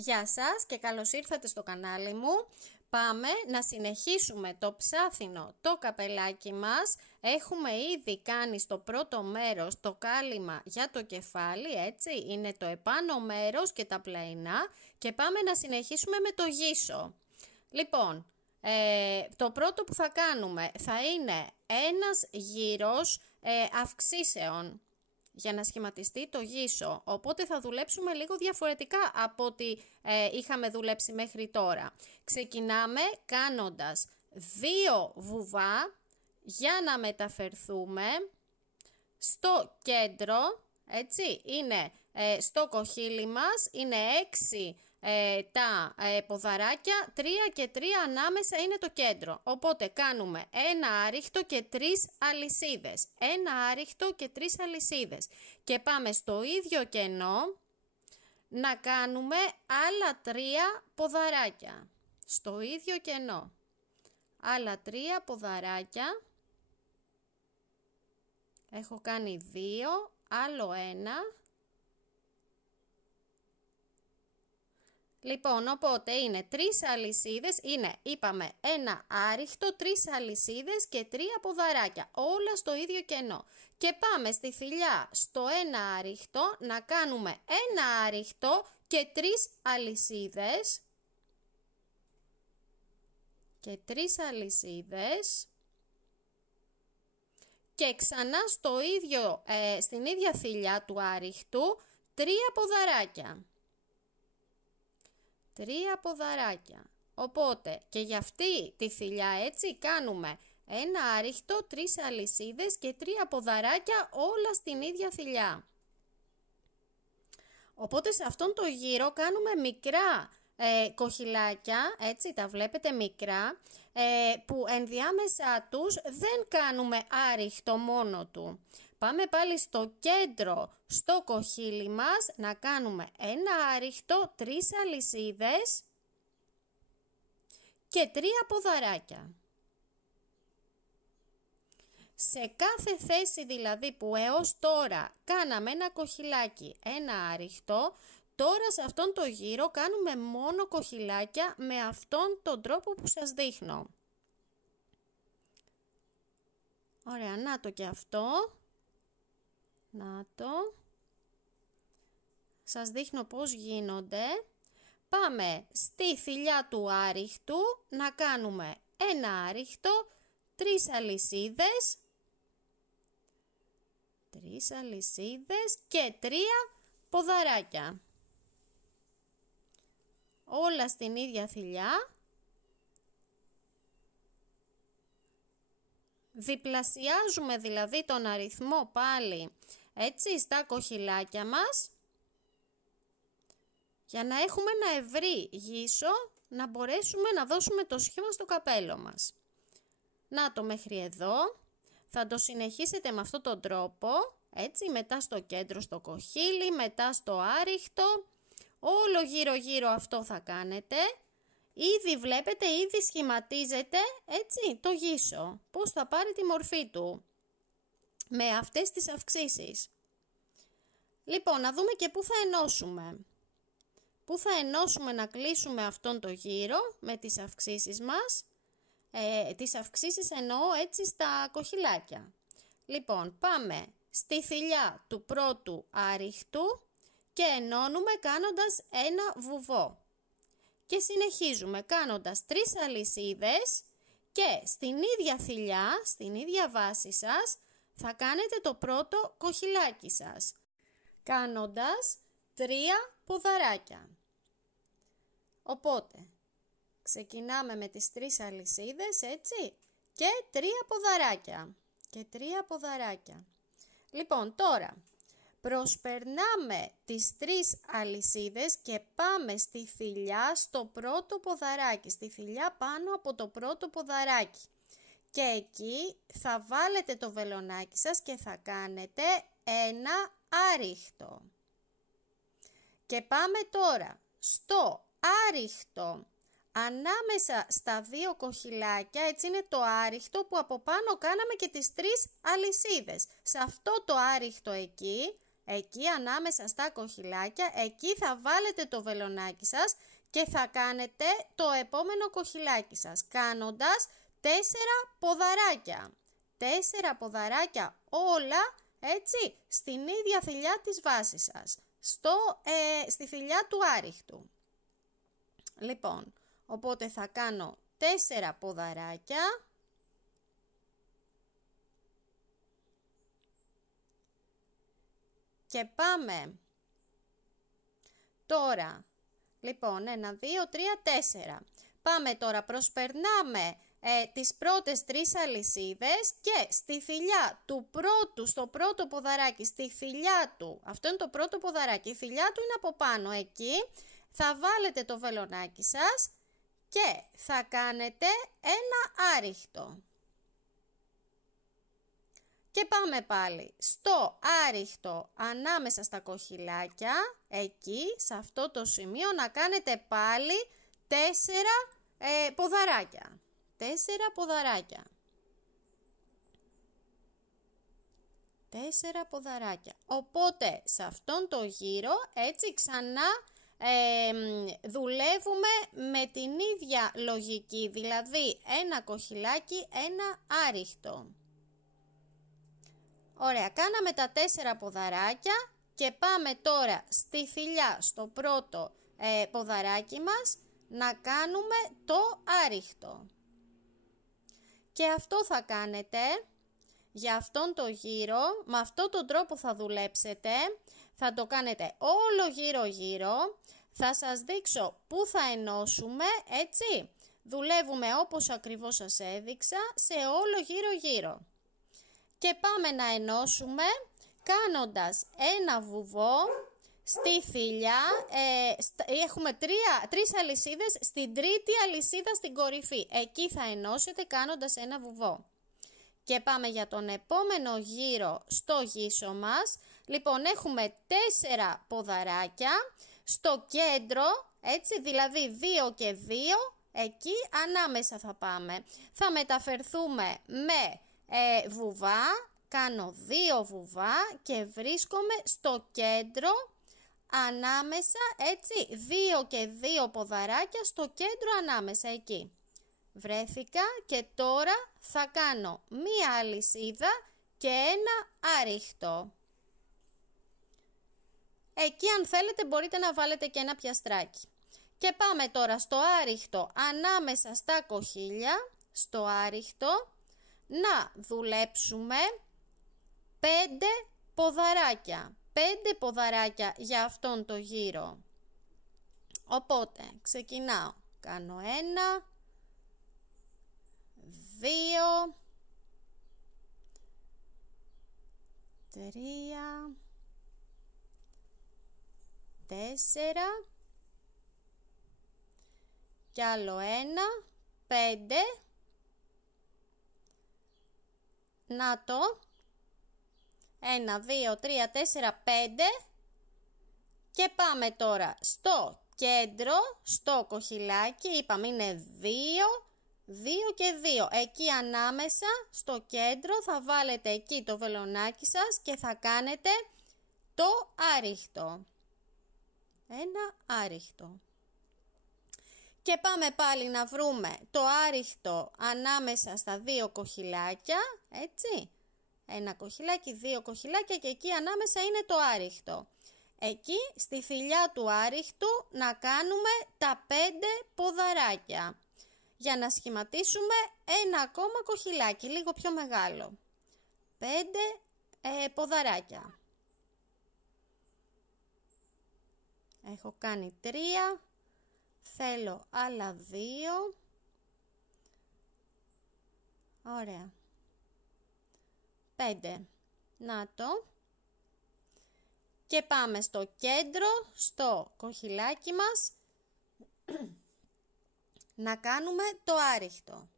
Γεια σας και καλώς ήρθατε στο κανάλι μου. Πάμε να συνεχίσουμε το ψάθινο το καπελάκι μας. Έχουμε ήδη κάνει στο πρώτο μέρος το κάλυμα για το κεφάλι, έτσι, είναι το επάνω μέρος και τα πλαϊνά και πάμε να συνεχίσουμε με το γύσο. Λοιπόν, το πρώτο που θα κάνουμε θα είναι ένας γύρος αυξήσεων για να σχηματιστεί το γύσο, οπότε θα δουλέψουμε λίγο διαφορετικά από ό,τι είχαμε δουλέψει μέχρι τώρα. Ξεκινάμε κάνοντας 2 βουβά για να μεταφερθούμε στο κέντρο, έτσι, είναι στο κοχύλι μας, είναι 6 τα ποδαράκια, 3 και 3 ανάμεσα είναι το κέντρο. Οπότε κάνουμε ένα άριχτο και 3 αλυσίδες. Ένα άριχτο και 3 αλυσίδες. Και πάμε στο ίδιο κενό να κάνουμε άλλα 3 ποδαράκια. Στο ίδιο κενό. Άλλα 3 ποδαράκια. Έχω κάνει 2, άλλο 1. Λοιπόν, οπότε είναι 3 αλυσίδες, είπαμε ένα άριχτο, 3 αλυσίδες και 3 ποδαράκια, όλα στο ίδιο κενό. Και πάμε στη θηλιά στο ένα άριχτο να κάνουμε ένα άριχτο και 3 αλυσίδες και 3 αλυσίδες και ξανά στο ίδιο, στην ίδια θηλιά του άριχτου 3 ποδαράκια. 3 ποδαράκια. Οπότε και για αυτή τη θηλιά έτσι κάνουμε ένα άριχτο, 3 αλυσίδες και 3 ποδαράκια όλα στην ίδια θηλιά. Οπότε σε αυτόν τον γύρο κάνουμε μικρά κοχυλάκια, έτσι τα βλέπετε μικρά, που ενδιάμεσα τους δεν κάνουμε άριχτο μόνο του. Πάμε πάλι στο κέντρο, στο κοχύλι μας, να κάνουμε ένα άριχτο, 3 αλυσίδες και 3 ποδαράκια. Σε κάθε θέση δηλαδή που έως τώρα κάναμε ένα κοχυλάκι, ένα άριχτο, τώρα σε αυτόν τον γύρο κάνουμε μόνο κοχυλάκια με αυτόν τον τρόπο που σας δείχνω. Ωραία, να το και αυτό. Να το. Σας δείχνω πώς γίνονται. Πάμε στη θηλιά του άριχτου να κάνουμε ένα άριχτο, 3 αλυσίδες. 3 αλυσίδες και 3 ποδαράκια. Όλα στην ίδια θηλιά. Διπλασιάζουμε δηλαδή τον αριθμό πάλι, έτσι, στα κοχυλάκια μας, για να έχουμε ένα ευρύ γύσο, να μπορέσουμε να δώσουμε το σχήμα στο καπέλο μας. Να το μέχρι εδώ. Θα το συνεχίσετε με αυτόν τον τρόπο, έτσι, μετά στο κέντρο στο κοχύλι, μετά στο άριχτο. Όλο γύρω αυτό θα κάνετε. Ήδη βλέπετε, ήδη σχηματίζετε, έτσι, το γύσο. Πώς θα πάρει τη μορφή του με αυτές τις αυξήσεις. Λοιπόν, να δούμε και πού θα ενώσουμε. Πού θα ενώσουμε να κλείσουμε αυτόν το γύρο με τις αυξήσεις μας. Τις αυξήσεις εννοώ έτσι στα κοχυλάκια. Λοιπόν, πάμε στη θηλιά του πρώτου άριχτου και ενώνουμε κάνοντας ένα βουβό. Και συνεχίζουμε κάνοντας 3 αλυσίδες και στην ίδια θηλιά, στην ίδια βάση σας, θα κάνετε το πρώτο κοχυλάκι σας. Κάνοντας 3 ποδαράκια. Οπότε, ξεκινάμε με τις 3 αλυσίδες, έτσι, και 3 ποδαράκια. Και 3 ποδαράκια. Λοιπόν, τώρα προσπερνάμε τις 3 αλυσίδες και πάμε στη θηλιά στο πρώτο ποδαράκι, στη θηλιά πάνω από το πρώτο ποδαράκι. Και εκεί θα βάλετε το βελονάκι σας και θα κάνετε ένα άριχτο. Και πάμε τώρα στο άριχτο ανάμεσα στα 2 κοχυλάκια, έτσι είναι το άριχτο που από πάνω κάναμε και τις 3 αλυσίδες. Σε αυτό το άριχτο εκεί, εκεί ανάμεσα στα κοχυλάκια, εκεί θα βάλετε το βελονάκι σας και θα κάνετε το επόμενο κοχυλάκι σας, κάνοντας 4 ποδαράκια. 4 ποδαράκια όλα, έτσι, στην ίδια θηλιά της βάσης σας, στη θηλιά του άριχτου. Λοιπόν, οπότε θα κάνω 4 ποδαράκια. Και πάμε. Τώρα, λοιπόν, 1, 2, 3, 4. Πάμε τώρα, προσπερνάμε τις πρώτες 3 αλυσίδες και στη θηλιά του πρώτου, στο πρώτο ποδαράκι, στη θηλιά του, αυτό είναι το πρώτο ποδαράκι, η θηλιά του είναι από πάνω, εκεί θα βάλετε το βελονάκι σας και θα κάνετε ένα άριχτο. Και πάμε πάλι στο άριχτο ανάμεσα στα κοχυλάκια, εκεί, σε αυτό το σημείο, να κάνετε πάλι 4 ποδαράκια. 4 ποδαράκια. 4 ποδαράκια. Οπότε, σε αυτόν το γύρο, έτσι ξανά δουλεύουμε με την ίδια λογική, δηλαδή ένα κοχυλάκι, ένα άριχτο. Ωραία, κάναμε τα 4 ποδαράκια και πάμε τώρα στη θηλιά, στο πρώτο ποδαράκι μας, να κάνουμε το άριχτο. Και αυτό θα κάνετε για αυτόν το γύρο, με αυτόν τον τρόπο θα δουλέψετε, θα το κάνετε όλο γύρω-γύρω, θα σας δείξω πού θα ενώσουμε, έτσι, δουλεύουμε όπως ακριβώς σας έδειξα, σε όλο γύρω-γύρω. Και πάμε να ενώσουμε κάνοντας ένα βουβό στη θηλιά, έχουμε 3 αλυσίδες, στην τρίτη αλυσίδα στην κορυφή, εκεί θα ενώσετε κάνοντας ένα βουβό. Και πάμε για τον επόμενο γύρο στο γύσο μας, λοιπόν έχουμε 4 ποδαράκια, στο κέντρο, έτσι, δηλαδή 2 και 2, εκεί ανάμεσα θα πάμε. Θα μεταφερθούμε με βουβά, κάνω 2 βουβά και βρίσκομαι στο κέντρο ανάμεσα, έτσι, 2 και 2 ποδαράκια στο κέντρο ανάμεσα, εκεί. Βρέθηκα και τώρα θα κάνω μία αλυσίδα και ένα άριχτο. Εκεί αν θέλετε μπορείτε να βάλετε και ένα πιαστράκι. Και πάμε τώρα στο άριχτο ανάμεσα στα κοχύλια, στο άριχτο, να δουλέψουμε 5 ποδαράκια. 5 ποδαράκια για αυτόν το γύρο. Οπότε ξεκινάω. Κάνω 1, 2, 3, 4 κι άλλο 1, 5. Να το. 1, 2, 3, 4, 5. Και πάμε τώρα στο κέντρο, στο κοχυλάκι, είπαμε είναι 2, 2 και 2. Εκεί ανάμεσα στο κέντρο θα βάλετε εκεί το βελονάκι σας και θα κάνετε το άριχτο. Ένα άριχτο. Και πάμε πάλι να βρούμε το άριχτο ανάμεσα στα 2 κοχυλάκια, έτσι. 1 κοχυλάκι, 2 κοχυλάκια και εκεί ανάμεσα είναι το άριχτο. Εκεί στη θηλιά του άριχτου να κάνουμε τα 5 ποδαράκια. Για να σχηματίσουμε ένα ακόμα κοχυλάκι, λίγο πιο μεγάλο. 5 ποδαράκια. Έχω κάνει 3, θέλω άλλα 2. Ωραία. 5. Να το. Και πάμε στο κέντρο, στο κοχυλάκι μας, να κάνουμε το άριχτο.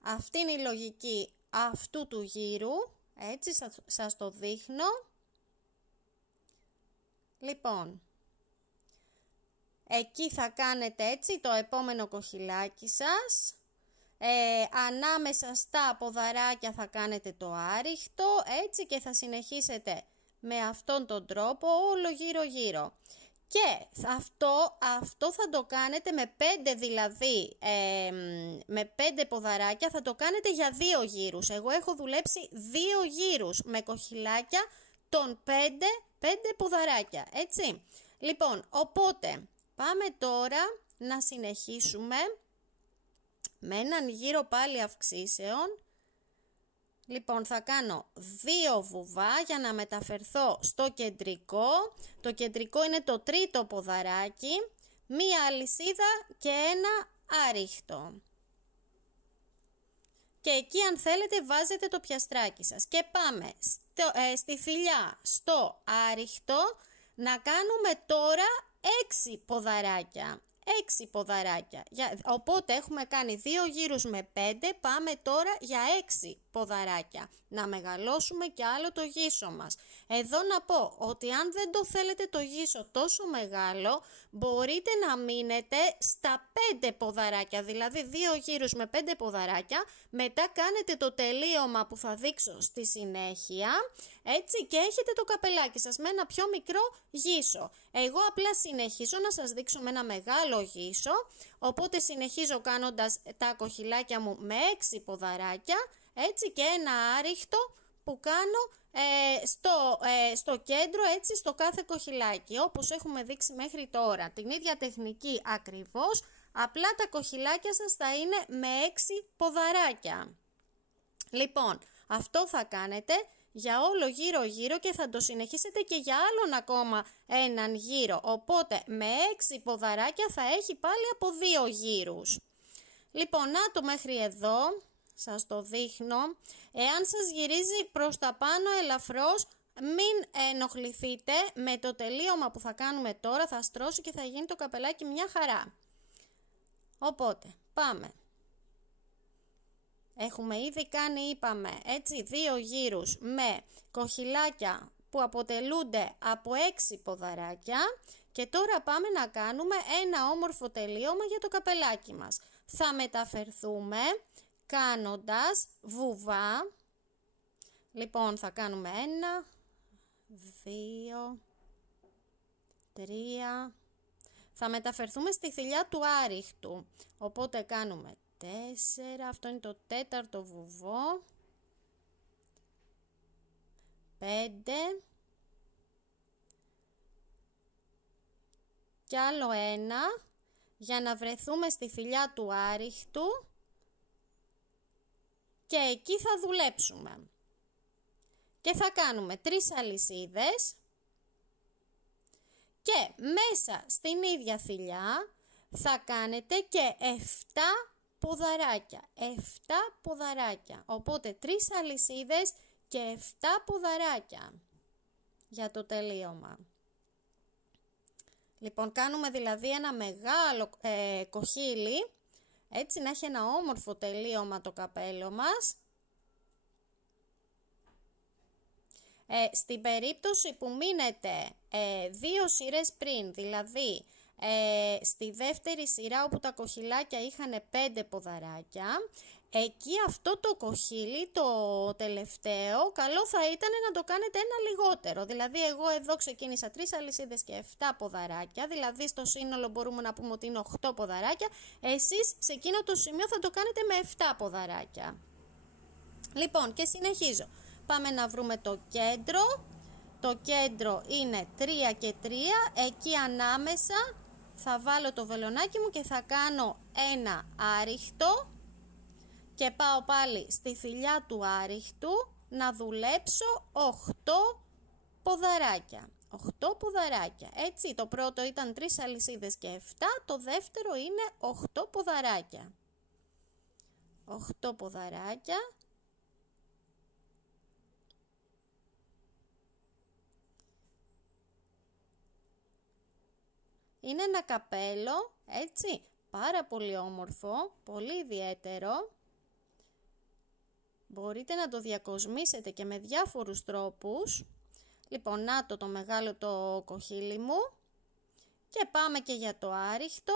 Αυτή είναι η λογική αυτού του γύρου, έτσι σας το δείχνω. Λοιπόν, εκεί θα κάνετε έτσι το επόμενο κοχυλάκι σας. ανάμεσα στα ποδαράκια θα κάνετε το άριχτο, έτσι, και θα συνεχίσετε με αυτόν τον τρόπο όλο γύρω γύρω. Και αυτό θα το κάνετε με 5, δηλαδή με 5 ποδαράκια θα το κάνετε για 2 γύρους. Εγώ έχω δουλέψει 2 γύρους με κοχυλάκια των 5 ποδαράκια, έτσι. Λοιπόν, οπότε πάμε τώρα να συνεχίσουμε με έναν γύρο πάλι αυξήσεων. Λοιπόν, θα κάνω 2 βουβά για να μεταφερθώ στο κεντρικό. Το κεντρικό είναι το τρίτο ποδαράκι, μία αλυσίδα και ένα άριχτο. Και εκεί, αν θέλετε, βάζετε το πιαστράκι σας. Και πάμε στη θηλιά, στο άριχτο, να κάνουμε τώρα 6 ποδαράκια. 6 ποδαράκια. Οπότε έχουμε κάνει 2 γύρους με 5, πάμε τώρα για 6 ποδαράκια. Να μεγαλώσουμε και άλλο το γύσο μας. Εδώ να πω ότι αν δεν το θέλετε το γύσο τόσο μεγάλο, μπορείτε να μείνετε στα 5 ποδαράκια, δηλαδή 2 γύρους με 5 ποδαράκια, μετά κάνετε το τελείωμα που θα δείξω στη συνέχεια, έτσι, και έχετε το καπελάκι σας με ένα πιο μικρό γύσο. Εγώ απλά συνεχίζω να σας δείξω με ένα μεγάλο γύσο, οπότε συνεχίζω κάνοντας τα κοχυλάκια μου με 6 ποδαράκια, έτσι, και ένα άριχτο που κάνω στο κέντρο, έτσι, στο κάθε κοχυλάκι, όπως έχουμε δείξει μέχρι τώρα. Την ίδια τεχνική ακριβώς, απλά τα κοχυλάκια σας θα είναι με 6 ποδαράκια. Λοιπόν, αυτό θα κάνετε για όλο γύρω και θα το συνεχίσετε και για άλλον ακόμα έναν γύρο. Οπότε με 6 ποδαράκια θα έχει πάλι από 2 γύρους. Λοιπόν, να το μέχρι εδώ. Σας το δείχνω. Εάν σας γυρίζει προς τα πάνω ελαφρώς, μην ενοχληθείτε, με το τελείωμα που θα κάνουμε τώρα θα στρώσει και θα γίνει το καπελάκι μια χαρά. Οπότε, πάμε. Έχουμε ήδη κάνει, είπαμε, έτσι, 2 γύρους με κοχυλάκια που αποτελούνται από 6 ποδαράκια και τώρα πάμε να κάνουμε ένα όμορφο τελείωμα για το καπελάκι μας. Θα μεταφερθούμε κάνοντας βουβά. Λοιπόν, θα κάνουμε 1, 2, 3. Θα μεταφερθούμε στη θηλιά του άριχτου. Οπότε κάνουμε 4, αυτό είναι το 4ο βουβό. 5. Κι άλλο 1 για να βρεθούμε στη θηλιά του άριχτου. Και εκεί θα δουλέψουμε. Και θα κάνουμε 3 αλυσίδες. Και μέσα στην ίδια θηλιά θα κάνετε και 7 ποδαράκια. 7 ποδαράκια. Οπότε 3 αλυσίδες και 7 ποδαράκια για το τελείωμα. Λοιπόν, κάνουμε δηλαδή ένα μεγάλο κοχύλι, έτσι να έχει ένα όμορφο τελείωμα το καπέλο μας. Στην περίπτωση που μείνετε 2 σειρές πριν, δηλαδή στη δεύτερη σειρά όπου τα κοχυλάκια είχαν 5 ποδαράκια, εκεί αυτό το κοχύλι, το τελευταίο, καλό θα ήταν να το κάνετε ένα λιγότερο. Δηλαδή εγώ εδώ ξεκίνησα 3 αλυσίδες και 7 ποδαράκια, δηλαδή στο σύνολο μπορούμε να πούμε ότι είναι 8 ποδαράκια. Εσείς σε εκείνο το σημείο θα το κάνετε με 7 ποδαράκια. Λοιπόν, και συνεχίζω. Πάμε να βρούμε το κέντρο. Το κέντρο είναι 3 και 3, εκεί ανάμεσα θα βάλω το βελονάκι μου και θα κάνω ένα άριχτο και πάω πάλι στη θηλιά του άριχτου να δουλέψω 8 ποδαράκια. 8 ποδαράκια, έτσι, το πρώτο ήταν 3 αλυσίδες και 7, το δεύτερο είναι 8 ποδαράκια. 8 ποδαράκια. Είναι ένα καπέλο, έτσι, πάρα πολύ όμορφο, πολύ ιδιαίτερο. Μπορείτε να το διακοσμήσετε και με διάφορους τρόπους. Λοιπόν, να το μεγάλο το κοχύλι μου. Και πάμε και για το άριχτο.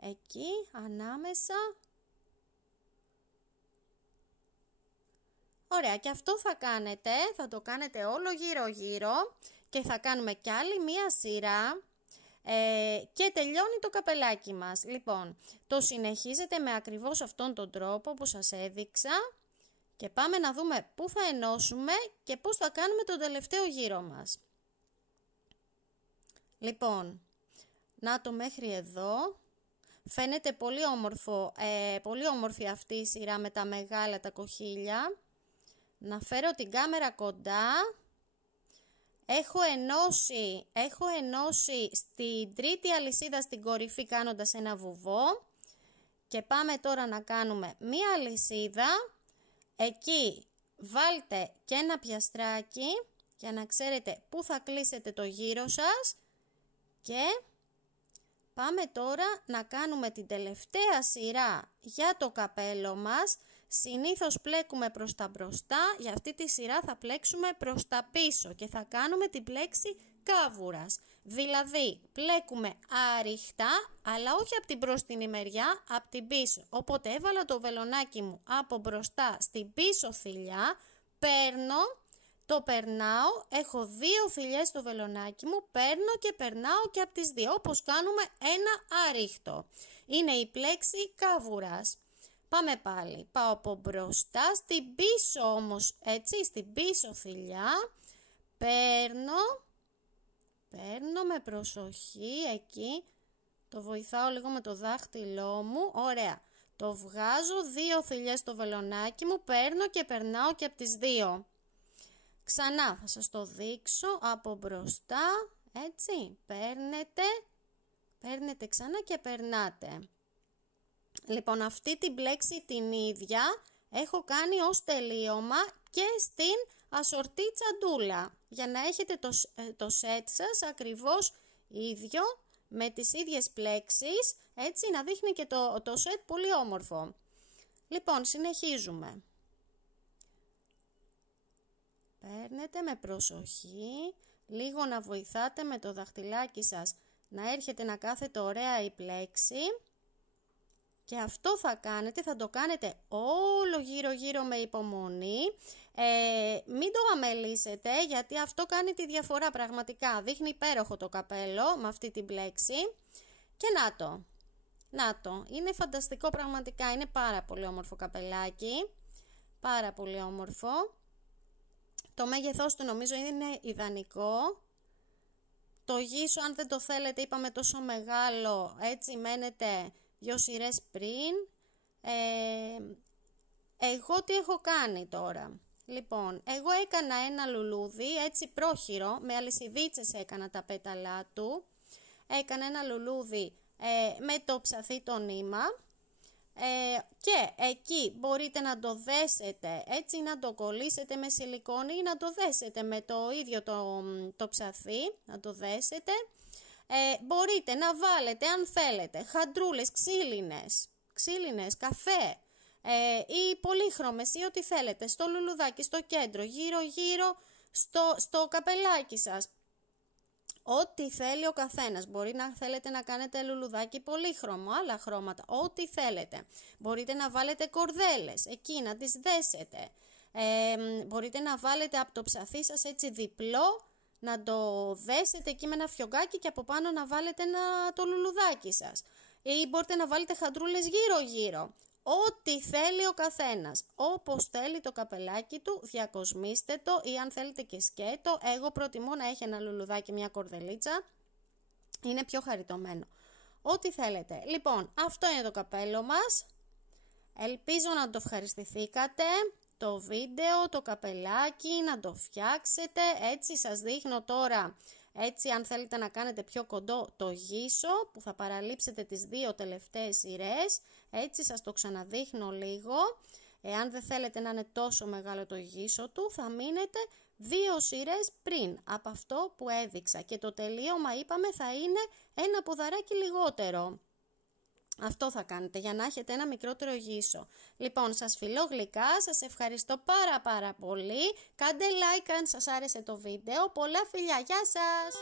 Εκεί, ανάμεσα. Ωραία, και αυτό θα το κάνετε όλο γύρω-γύρω και θα κάνουμε κι άλλη μία σειρά και τελειώνει το καπελάκι μας. Λοιπόν, το συνεχίζετε με ακριβώς αυτόν τον τρόπο που σας έδειξα και πάμε να δούμε πού θα ενώσουμε και πώς θα κάνουμε τον τελευταίο γύρο μας. Λοιπόν, να το μέχρι εδώ. Φαίνεται πολύ όμορφη αυτή η σειρά με τα μεγάλα τα κοχύλια. Να φέρω την κάμερα κοντά. Έχω ενώσει στην τρίτη αλυσίδα στην κορυφή κάνοντας ένα βουβό. Και πάμε τώρα να κάνουμε μία αλυσίδα. Εκεί βάλτε και ένα πιαστράκι για να ξέρετε πού θα κλείσετε το γύρο σας. Και πάμε τώρα να κάνουμε την τελευταία σειρά για το καπέλο μας. Συνήθως πλέκουμε προς τα μπροστά, για αυτή τη σειρά θα πλέξουμε προς τα πίσω και θα κάνουμε την πλέξη κάβουρας. Δηλαδή πλέκουμε άριχτα, αλλά όχι από την μπροστινή μεριά, από την πίσω. Οπότε έβαλα το βελονάκι μου από μπροστά στην πίσω θηλιά, το περνάω, έχω 2 θηλιές στο βελονάκι μου, παίρνω και περνάω και από τις 2, όπως κάνουμε ένα άριχτο. Είναι η πλέξη κάβουρας. Πάμε πάλι, πάω από μπροστά, στην πίσω όμως, έτσι, στην πίσω θηλιά, παίρνω με προσοχή, εκεί, το βοηθάω λίγο με το δάχτυλό μου, ωραία. Το βγάζω, 2 θηλιές στο βελονάκι μου, παίρνω και περνάω και από τις 2. Ξανά θα σας το δείξω από μπροστά, έτσι, παίρνετε ξανά και περνάτε. Λοιπόν, αυτή την πλέξη την ίδια έχω κάνει ως τελείωμα και στην ασορτή τσαντούλα, για να έχετε το σετ σας ακριβώς ίδιο, με τις ίδιες πλέξεις, έτσι να δείχνει και το σετ πολύ όμορφο. Λοιπόν, συνεχίζουμε. Παίρνετε με προσοχή, λίγο να βοηθάτε με το δαχτυλάκι σας να έρχεται να κάθεται ωραία η πλέξη. Και αυτό θα το κάνετε όλο γύρω με υπομονή. Μην το αμελήσετε, γιατί αυτό κάνει τη διαφορά πραγματικά. Δείχνει υπέροχο το καπέλο με αυτή την πλέξη. Και να το, είναι φανταστικό πραγματικά, είναι πάρα πολύ όμορφο καπελάκι. Πάρα πολύ όμορφο. Το μέγεθός του νομίζω είναι ιδανικό. Το γύσο, αν δεν το θέλετε, είπαμε τόσο μεγάλο, έτσι μένετε 2 σειρές πριν. Εγώ τι έχω κάνει τώρα? Λοιπόν, εγώ έκανα ένα λουλούδι, έτσι πρόχειρο, με αλυσιδίτσες έκανα τα πέταλά του. Έκανα ένα λουλούδι με το ψαθί το νήμα. Και εκεί μπορείτε να το δέσετε, έτσι να το κολλήσετε με σιλικόνη ή να το δέσετε με το ίδιο το ψαθί, να το δέσετε. Μπορείτε να βάλετε, αν θέλετε, χαντρούλες, ξύλινες, καφέ ή πολύχρωμες ή ό,τι θέλετε, στο λουλουδάκι, στο κέντρο, γύρω στο καπελάκι σας. Ό,τι θέλει ο καθένας. Μπορεί να θέλετε να κάνετε λουλουδάκι πολύχρωμο, άλλα χρώματα, ό,τι θέλετε. Μπορείτε να βάλετε κορδέλες, εκεί να τις δέσετε. Μπορείτε να βάλετε από το ψαθί σας έτσι διπλό, να το δέσετε εκεί με ένα φιωγκάκι και από πάνω να βάλετε το λουλουδάκι σας. Ή μπορείτε να βάλετε χαντρούλες γύρω-γύρω. Ό,τι θέλει ο καθένας. Όπως θέλει το καπελάκι του, διακοσμήστε το, ή αν θέλετε και σκέτο. Εγώ προτιμώ να έχει ένα λουλουδάκι, μια κορδελίτσα. Είναι πιο χαριτωμένο. Ό,τι θέλετε. Λοιπόν, αυτό είναι το καπέλο μας. Ελπίζω να το ευχαριστηθήκατε. Το βίντεο, το καπελάκι, να το φτιάξετε. Έτσι σας δείχνω τώρα, έτσι αν θέλετε να κάνετε πιο κοντό το γύσο, που θα παραλείψετε τις 2 τελευταίες σειρές. Έτσι σας το ξαναδείχνω λίγο. Εάν δεν θέλετε να είναι τόσο μεγάλο το γύσο του, θα μείνετε 2 σειρές πριν από αυτό που έδειξα. Και το τελείωμα, είπαμε, θα είναι ένα ποδαράκι λιγότερο. Αυτό θα κάνετε για να έχετε ένα μικρότερο γύσο. Λοιπόν, σας φιλώ γλυκά, σας ευχαριστώ πάρα πολύ. Κάντε like αν σας άρεσε το βίντεο. Πολλά φιλιά, γεια σας!